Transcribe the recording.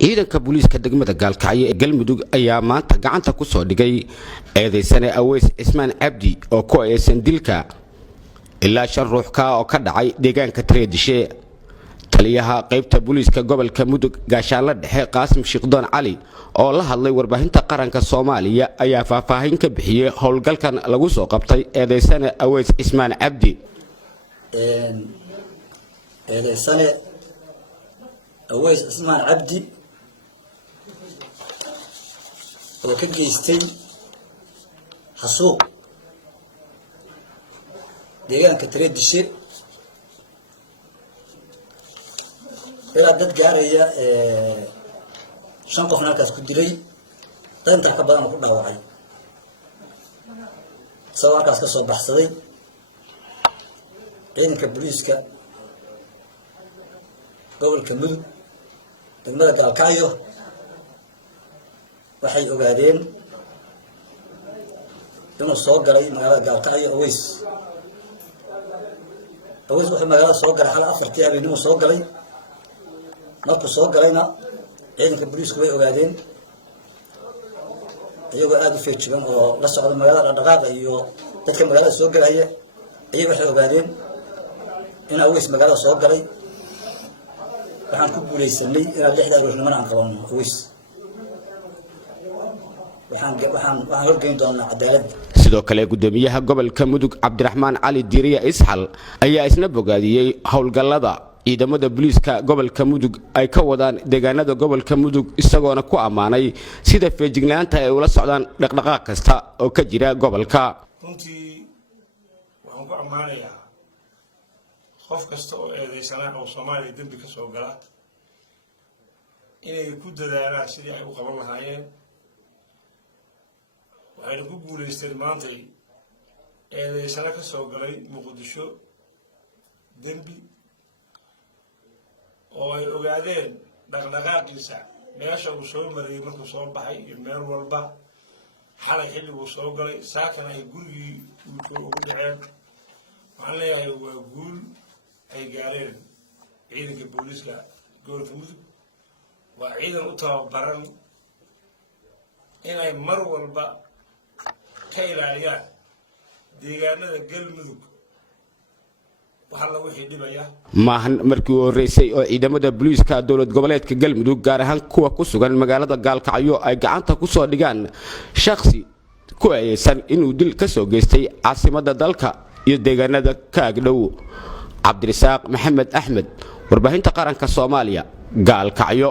ciidanka booliiska degmada Gaalkacyo ee Galmudug ayaa maanta gacanta ku soo dhigay eedeysane Aweys Ismaan Cabdi oo ku eedeysay dilka ilaa 5 ruux oo ka dhacay deegaanka Treedishe. taliyaha qaybta booliiska gobolka Mudug gaashaanle dhexe Qaasim Shiiqdoon Cali oo la hadlay warbaahinta qaranka Soomaaliya ayaa faahfaahin ka bixiyay howlgalkan lagu soo qabtay eedeysane Aweys Ismaan Cabdi. eedeysane Aweys Ismaan Cabdi oo ka geystay xasuuq deegaanka Treedishe ilaa dad gaaraya 5 qof halkaas ku dilay inta ka badan ku dhaawacay halkaas ka soo baxsaday ciidanka booliiska gobolka Mudug degmada Gaalkacyo waxay ogaadeen inuu soo galay magaalada Gaalkacyo Aweys wuxuu magaalada soo galay xal 4 habeenimo soo galay markuu soo galayna ciidanka booliisku way ogaadeen iyagoo aad u feejigan oo la socda magaalada dhaqaaqa iyo dadka magaalada soo galaya ayaga waxay ogaadeen in Aweys magaalada soo galay. waxaan ku guuleysanay inaan 6 ruux niman aan qabanno Aweys waxaan horgeyn doonaa cadaalad. sidoo kale gudoomiyaha gobolka Mudug Cabdiraxmaan Cali Diiriye Isxal ayaa isna bogaadiyay howlgallada ciidamada booliiska gobolka Mudug ay ka wadaan deegaanada gobolka Mudug isagoona ku amaanay sida feejignaanta ay ula socdaan dhaqdhaqaaq kasta oo ka jira gobolka. runtii waxaan ku amaanayaa qof kasta oo eedeysana oo Soomaaliya dambi ka soo gala inay ku dadaalaan sidii ay u qaban lahaayeen. waxayna ku guuleysteen maanta eedeysana ka soo galay Muqdisho dambi oo ay ogaadeen dhaqdhaqaaqiisa meesha uu soo maray markuu soo baxay iyo meel walba xalay xilligu soo galay saakana ay gurigii ugu dhaceen. waxaan leeyahay waa guul ay gaareen ciidanka booliiska gobolka Mudug. waa ciidan u tababaran inay mar walba ka ilaaliyaan deegaanada Galmudug maahan markii uu horeysay oo ciidamada booliiska dowlad goboleedka Galmudug gaar ahaan kuwa ku sugan magaalada Gaalkacyo ay gacanta ku soo dhigaan shakhsi ku eedeysan inuu dil ka soo geystay caasimadda dalka iyo deegaanada ka agdhow. Cabdirasaaq Maxamed Axmed, warbaahinta qaranka Soomaaliya, Gaalkacyo.